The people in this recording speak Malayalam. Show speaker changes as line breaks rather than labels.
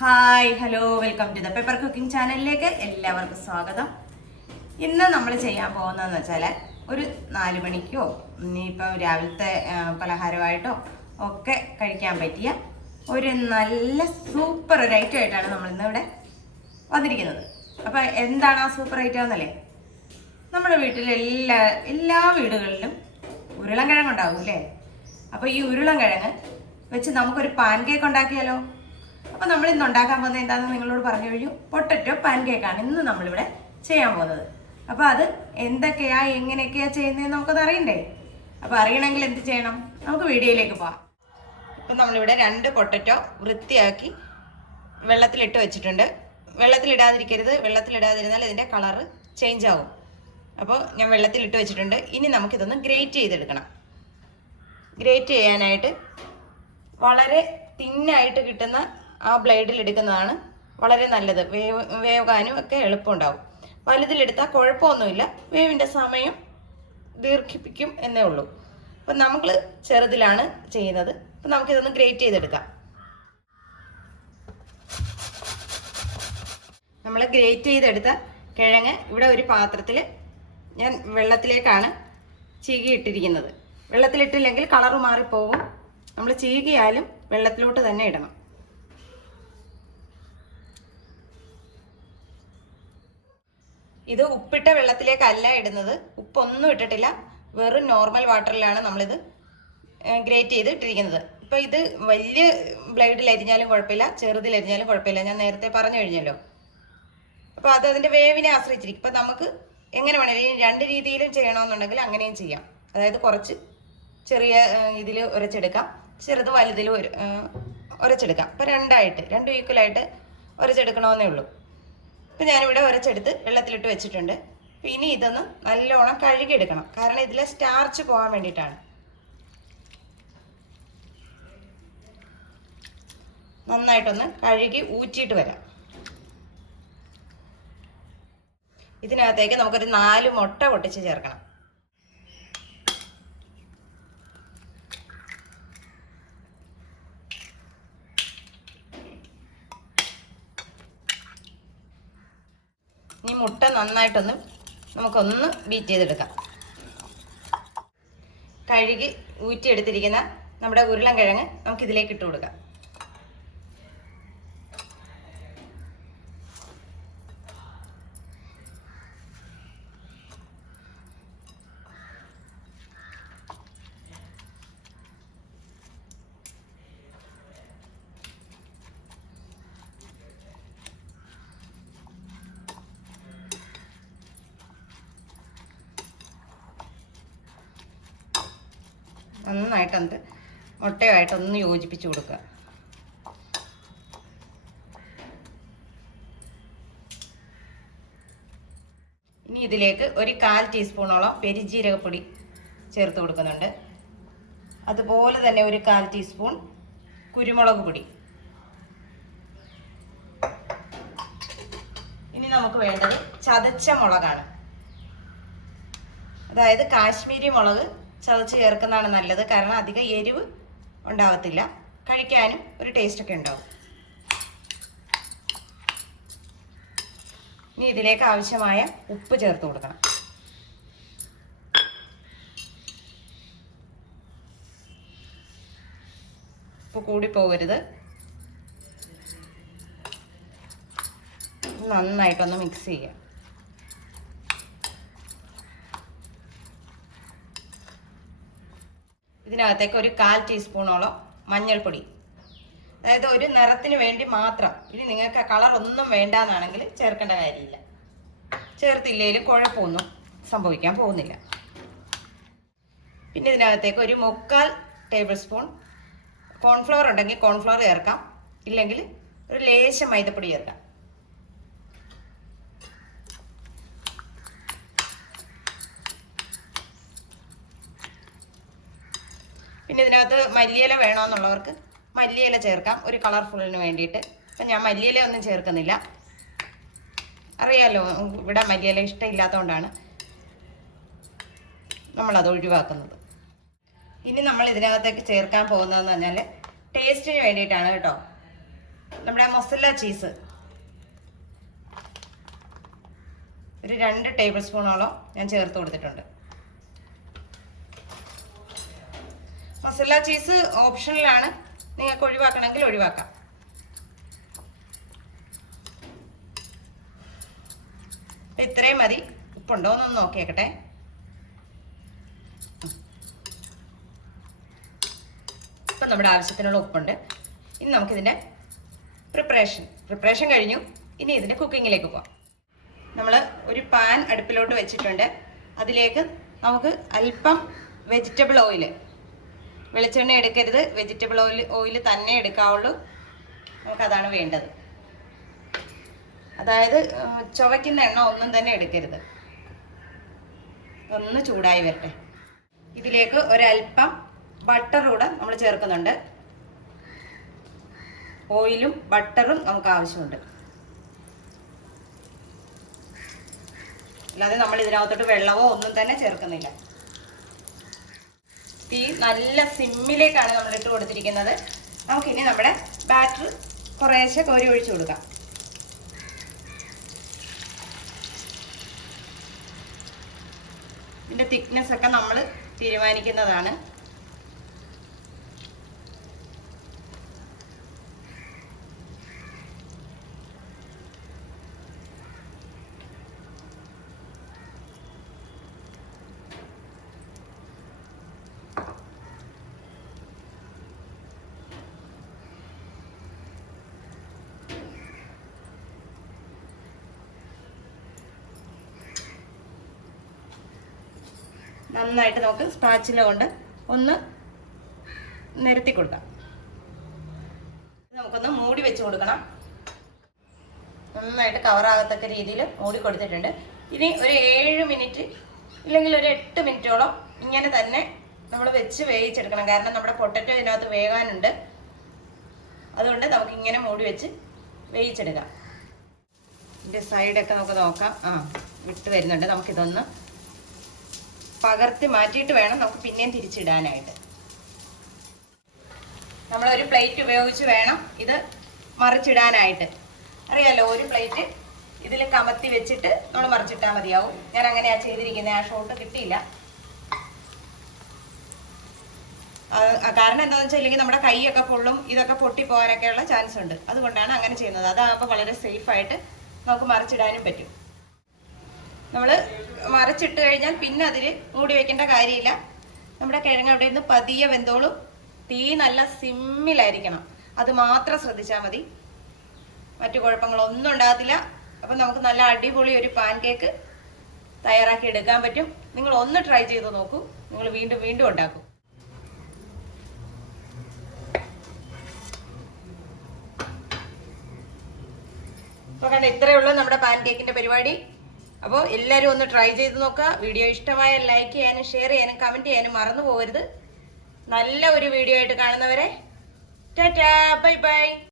Hi hello welcome to the paper cooking ചാനലിലേക്ക് എല്ലാവർക്കും സ്വാഗതം. ഇന്ന് നമ്മൾ ചെയ്യാൻ പോകുന്നതെന്ന് വെച്ചാൽ ഒരു നാല് മണിക്കോ ഇനിയിപ്പോൾ രാവിലത്തെ പലഹാരമായിട്ടോ ഒക്കെ കഴിക്കാൻ പറ്റിയ ഒരു നല്ല സൂപ്പർ ഒരു ഐറ്റം ആയിട്ടാണ് നമ്മൾ ഇന്ന് ഇവിടെ വന്നിരിക്കുന്നത്. അപ്പോൾ എന്താണ് ആ സൂപ്പർ ഐറ്റം എന്നല്ലേ? നമ്മുടെ വീട്ടിലെല്ലാ എല്ലാ എല്ലാ വീടുകളിലും ഉരുളൻ ഉണ്ടാവും അല്ലേ? അപ്പോൾ ഈ ഉരുളൻകിഴങ്ങ് വെച്ച് നമുക്കൊരു പാൻ കേക്ക് ഉണ്ടാക്കിയാലോ? അപ്പോൾ നമ്മൾ ഇന്ന് ഉണ്ടാക്കാൻ പോകുന്നത് എന്താണെന്ന് നിങ്ങളോട് പറഞ്ഞു കഴിഞ്ഞു. പൊട്ടറ്റോ പാൻകേക്കാണ് ഇന്ന് നമ്മളിവിടെ ചെയ്യാൻ പോകുന്നത്. അപ്പോൾ അത് എന്തൊക്കെയാ എങ്ങനെയൊക്കെയാ ചെയ്യുന്നതെന്ന് നമുക്കത് അറിയണ്ടേ? അപ്പോൾ അറിയണമെങ്കിൽ എന്ത് ചെയ്യണം? നമുക്ക് വീഡിയോയിലേക്ക് പോവാം. ഇപ്പം നമ്മളിവിടെ രണ്ട് പൊട്ടറ്റോ വൃത്തിയാക്കി വെള്ളത്തിലിട്ട് വെച്ചിട്ടുണ്ട്. വെള്ളത്തിലിടാതിരിക്കരുത്. വെള്ളത്തിലിടാതിരുന്നാൽ ഇതിന്റെ കളറ് ചേഞ്ച് ആവും. അപ്പോൾ ഞാൻ വെള്ളത്തിലിട്ട് വെച്ചിട്ടുണ്ട്. ഇനി നമുക്കിതൊന്ന് ഗ്രേറ്റ് ചെയ്തെടുക്കണം. ഗ്രേറ്റ് ചെയ്യാനായിട്ട് വളരെ തിന്നായിട്ട് കിട്ടുന്ന ആ ബ്ലേഡിൽ എടുക്കുന്നതാണ് വളരെ നല്ലത്. വേവ് വേവാനും ഒക്കെ എളുപ്പമുണ്ടാവും. വലുതിലെടുത്താൽ കുഴപ്പമൊന്നുമില്ല. വേവിന്റെ സമയം ദീർഘിപ്പിക്കും എന്നേ ഉള്ളൂ. അപ്പം നമ്മൾ ചെറുതിലാണ് ചെയ്യുന്നത്. അപ്പം നമുക്കിതൊന്ന് ഗ്രേറ്റ് ചെയ്തെടുക്കാം. നമ്മൾ ഗ്രേറ്റ് ചെയ്തെടുത്ത കിഴങ്ങ് ഇവിടെ ഒരു പാത്രത്തിൽ ഞാൻ വെള്ളത്തിലേക്കാണ് ചീകിയിട്ടിരിക്കുന്നത്. വെള്ളത്തിലിട്ടില്ലെങ്കിൽ കളറ് മാറിപ്പോവും. നമ്മൾ ചീകിയാലും വെള്ളത്തിലോട്ട് തന്നെ ഇടണം. ഇത് ഉപ്പിട്ട വെള്ളത്തിലേക്കല്ല ഇടുന്നത്. ഉപ്പൊന്നും ഇട്ടിട്ടില്ല. വെറും നോർമൽ വാട്ടറിലാണ് നമ്മളിത് ഗ്രേറ്റ് ചെയ്ത് ഇട്ടിരിക്കുന്നത് ഇപ്പൊ ഇത് വലിയ ബ്ലേഡിൽ അരിഞ്ഞാലും കുഴപ്പമില്ല. ചെറുതിൽ അരിഞ്ഞാലും കുഴപ്പമില്ല. ഞാൻ നേരത്തെ പറഞ്ഞു കഴിഞ്ഞല്ലോ. അപ്പോൾ അത് അതിന്റെ വേവിനെ ആശ്രയിച്ചിരിക്കും. ഇപ്പം നമുക്ക് എങ്ങനെ വേണമെങ്കിലും രണ്ട് രീതിയിലും ചെയ്യണമെന്നുണ്ടെങ്കിൽ അങ്ങനെയും ചെയ്യാം. അതായത് കുറച്ച് ചെറിയ ഇതിൽ ഉരച്ചെടുക്കാം ചെറുത് വലുതിൽ ഉരച്ചെടുക്കാം ഇപ്പം രണ്ടായിട്ട് രണ്ടും ഈക്വലായിട്ട് ഉരച്ചെടുക്കണമെന്നേ ഉള്ളൂ. ഇപ്പം ഞാനിവിടെ ഉരച്ചെടുത്ത് വെള്ളത്തിലിട്ട് വെച്ചിട്ടുണ്ട്. ഇനി ഇതൊന്ന് നല്ലോണം കഴുകിയെടുക്കണം. കാരണം ഇതിലെ സ്റ്റാർച്ച് പോകാൻ വേണ്ടിയിട്ടാണ്. നന്നായിട്ടൊന്ന് കഴുകി ഊറ്റിയിട്ട് വരാം. ഇതിനകത്തേക്ക് നമുക്കൊരു നാല് മുട്ട പൊട്ടിച്ച് ചേർക്കണം. മുട്ട നന്നായിട്ടൊന്ന് നമുക്കൊന്ന് ബീറ്റ് ചെയ്തെടുക്കാം. കഴുകി ഊറ്റിയെടുത്തിരിക്കുന്ന നമ്മുടെ ഉരുളൻ കിഴങ്ങ് നമുക്കിതിലേക്ക് ഇട്ട് കൊടുക്കാം. നന്നായിട്ടൊന്ന് മുട്ടയുമായിട്ടൊന്ന് യോജിപ്പിച്ച് കൊടുക്കുക. ഇനി ഇതിലേക്ക് ഒരു കാൽ ടീസ്പൂണോളം പെരിജീരകപ്പൊടി ചേർത്ത് കൊടുക്കുന്നുണ്ട്. അതുപോലെ തന്നെ ഒരു കാൽ ടീസ്പൂൺ കുരുമുളക് പൊടി. ഇനി നമുക്ക് വേണ്ടത് ചതച്ച മുളകാണ്. അതായത് കാശ്മീരി മുളക് ചതച്ച് ചേർക്കുന്നതാണ് നല്ലത്. കാരണം അധികം എരിവ് ഉണ്ടാവത്തില്ല. കഴിക്കാനും ഒരു ടേസ്റ്റ് ഒക്കെ ഉണ്ടാവും. ഇനി ഇതിലേക്ക് ആവശ്യമായ ഉപ്പ് ചേർത്ത് കൊടുക്കണം. ഉപ്പ് കൂടി പോകരുത്. നന്നായിട്ടൊന്ന് മിക്സ് ചെയ്യാം ഇതിനകത്തേക്ക് ഒരു കാൽ ടീസ്പൂണോളം മഞ്ഞൾപ്പൊടി. അതായത് ഒരു നിറത്തിന് വേണ്ടി മാത്രം. ഇനി നിങ്ങൾക്ക് കളർ ഒന്നും വേണ്ടാന്നാണെങ്കിൽ ചേർക്കേണ്ട കാര്യമില്ല. ചേർത്തില്ലെങ്കിലും കുഴപ്പമൊന്നും സംഭവിക്കാൻ പോകുന്നില്ല. പിന്നെ ഇതിനകത്തേക്ക് ഒരു മുക്കാൽ ടേബിൾ സ്പൂൺ കോൺഫ്ലവർ ഉണ്ടെങ്കിൽ കോൺഫ്ലവർ ചേർക്കാം. ഇല്ലെങ്കിൽ ഒരു ലേശം മൈദപ്പൊടി ചേർക്കാം. പിന്നെ ഇതിനകത്ത് മല്ലിയില വേണമെന്നുള്ളവർക്ക് മല്ലിയില ചേർക്കാം. ഒരു കളർഫുള്ളിന് വേണ്ടിയിട്ട്. അപ്പം ഞാൻ മല്ലിയില ഒന്നും ചേർക്കുന്നില്ല. അറിയാലോ ഇവിടെ മല്ലിയില ഇഷ്ടമില്ലാത്തതുകൊണ്ടാണ് നമ്മളത് ഒഴിവാക്കുന്നത്. ഇനി നമ്മൾ ഇതിനകത്തേക്ക് ചേർക്കാൻ പോകുന്നതെന്ന് പറഞ്ഞാൽ ടേസ്റ്റിന് വേണ്ടിയിട്ടാണ് കേട്ടോ. നമ്മുടെ മൊസല്ല ചീസ് ഒരു രണ്ട് ടേബിൾ സ്പൂണോളം ഞാൻ ചേർത്ത് കൊടുത്തിട്ടുണ്ട്. മസാല ചീസ് ഓപ്ഷനിലാണ് നിങ്ങൾക്ക് ഒഴിവാക്കണമെങ്കിൽ ഒഴിവാക്കാം. ഇത്രയും മതി. ഉപ്പുണ്ടോ എന്നൊന്ന് നോക്കിയേക്കട്ടെ. ഇപ്പം നമ്മുടെ ആവശ്യത്തിനുള്ള ഉപ്പുണ്ട്. ഇനി നമുക്കിതിന്റെ പ്രിപ്പറേഷൻ പ്രിപ്പറേഷൻ കഴിഞ്ഞു. ഇനി ഇതിന്റെ കുക്കിങ്ങിലേക്ക് പോവാം. നമ്മൾ ഒരു പാൻ അടുപ്പിലോട്ട് വെച്ചിട്ടുണ്ട്. അതിലേക്ക് നമുക്ക് അല്പം വെജിറ്റബിൾ ഓയിൽ വെളിച്ചെണ്ണ എടുക്കരുത്. വെജിറ്റബിൾ ഓയിൽ ഓയിൽ തന്നെ എടുക്കാവുള്ളൂ. നമുക്കതാണ് വേണ്ടത്. അതായത് ചുവയ്ക്കുന്ന എണ്ണ ഒന്നും തന്നെ എടുക്കരുത്. ഒന്ന് ചൂടായി വരട്ടെ. ഇതിലേക്ക് ഒരല്പം ബട്ടർ കൂടെ നമ്മൾ ചേർക്കുന്നുണ്ട്. ഓയിലും ബട്ടറും നമുക്ക് ആവശ്യമുണ്ട്. അല്ലാതെ നമ്മൾ ഇതിനകത്തോട്ട് വെള്ളമോ ഒന്നും തന്നെ ചേർക്കുന്നില്ല. തീ നല്ല സിമ്മിലേക്കാണ് നമ്മൾ ഇട്ട് കൊടുത്തിരിക്കുന്നത്. നമുക്കിനി നമ്മുടെ ബാറ്റർ കുറേശ്ശെ കോരി ഒഴിച്ചു കൊടുക്കാം. ഇതിന്റെ തിക്നെസ് ഒക്കെ നമ്മൾ തീരുമാനിക്കുന്നതാണ്. നന്നായിട്ട് നമുക്ക് സ്പാച്ചില കൊണ്ട് ഒന്ന് നിരത്തി കൊടുക്കാം. നമുക്കൊന്ന് മൂടി വെച്ച് കൊടുക്കണം. നന്നായിട്ട് കവറാകത്തക്ക രീതിയിൽ മൂടി കൊടുത്തിട്ടുണ്ട്. ഇനി ഒരു ഏഴ് മിനിറ്റ് ഇല്ലെങ്കിൽ ഒരു എട്ട് മിനിറ്റോളം ഇങ്ങനെ തന്നെ നമ്മൾ വെച്ച് വേവിച്ചെടുക്കണം. കാരണം നമ്മുടെ പൊട്ടറ്റോ ഇതിനകത്ത് വേകാനുണ്ട്. അതുകൊണ്ട് നമുക്ക് ഇങ്ങനെ മൂടി വെച്ച് വേവിച്ചെടുക്കാം. ഇതിന്റെ സൈഡൊക്കെ നമുക്ക് നോക്കാം. ആ വിട്ട് വരുന്നുണ്ട്. നമുക്കിതൊന്ന് പകർത്തി മാറ്റിയിട്ട് വേണം നമുക്ക് പിന്നെയും തിരിച്ചിടാനായിട്ട്. നമ്മൾ ഒരു പ്ലേറ്റ് ഉപയോഗിച്ച് വേണം ഇത് മറിച്ചിടാനായിട്ട്. അറിയാലോ ഒരു പ്ലേറ്റ് ഇതിൽ കമത്തി വെച്ചിട്ട് നമ്മൾ മറിച്ചിട്ടാൽ മതിയാവും. ഞാൻ അങ്ങനെയാ ചെയ്തിരിക്കുന്നത് ആ ഷോട്ട് കിട്ടിയില്ല. കാരണം എന്താണെന്ന് വെച്ചാൽ ഇല്ലെങ്കിൽ നമ്മുടെ കൈയൊക്കെ പൊള്ളും ഇതൊക്കെ പൊട്ടി പോകാനൊക്കെയുള്ള ചാൻസ് ഉണ്ട്. അതുകൊണ്ടാണ് അങ്ങനെ ചെയ്യുന്നത്. അതാകുമ്പോൾ വളരെ സേഫായിട്ട് നമുക്ക് മറിച്ചിടാനും പറ്റും. നമ്മൾ മറച്ചിട്ട് കഴിഞ്ഞാൽ പിന്നെ അതിൽ മൂടി വെക്കേണ്ട കാര്യമില്ല. നമ്മുടെ കിഴങ്ങ് അവിടെ നിന്ന് പതിയെ വെന്തോളും. തീ നല്ല സിമ്മിലായിരിക്കണം. അത് മാത്രം ശ്രദ്ധിച്ചാൽ മതി. മറ്റു കുഴപ്പങ്ങളൊന്നും ഉണ്ടാകത്തില്ല. അപ്പം നമുക്ക് നല്ല അടിപൊളി ഒരു പാൻ കേക്ക് തയ്യാറാക്കി എടുക്കാൻ പറ്റും. നിങ്ങൾ ഒന്ന് ട്രൈ ചെയ്ത് നോക്കൂ. നിങ്ങൾ വീണ്ടും വീണ്ടും ഉണ്ടാക്കും. അപ്പോൾ കണ്ട ഇത്രയേ ഉള്ളൂ നമ്മുടെ പാൻ കേക്കിന്റെ പരിപാടി. അപ്പോൾ എല്ലാവരും ഒന്ന് ട്രൈ ചെയ്ത് നോക്കുക. വീഡിയോ ഇഷ്ടമായ ലൈക്ക് ചെയ്യാനും ഷെയർ ചെയ്യാനും കമന്റ് ചെയ്യാനും മറന്നു പോകരുത്. നല്ല ഒരു വീഡിയോ ആയിട്ട് കാണുന്നവരെ. Tata bye bye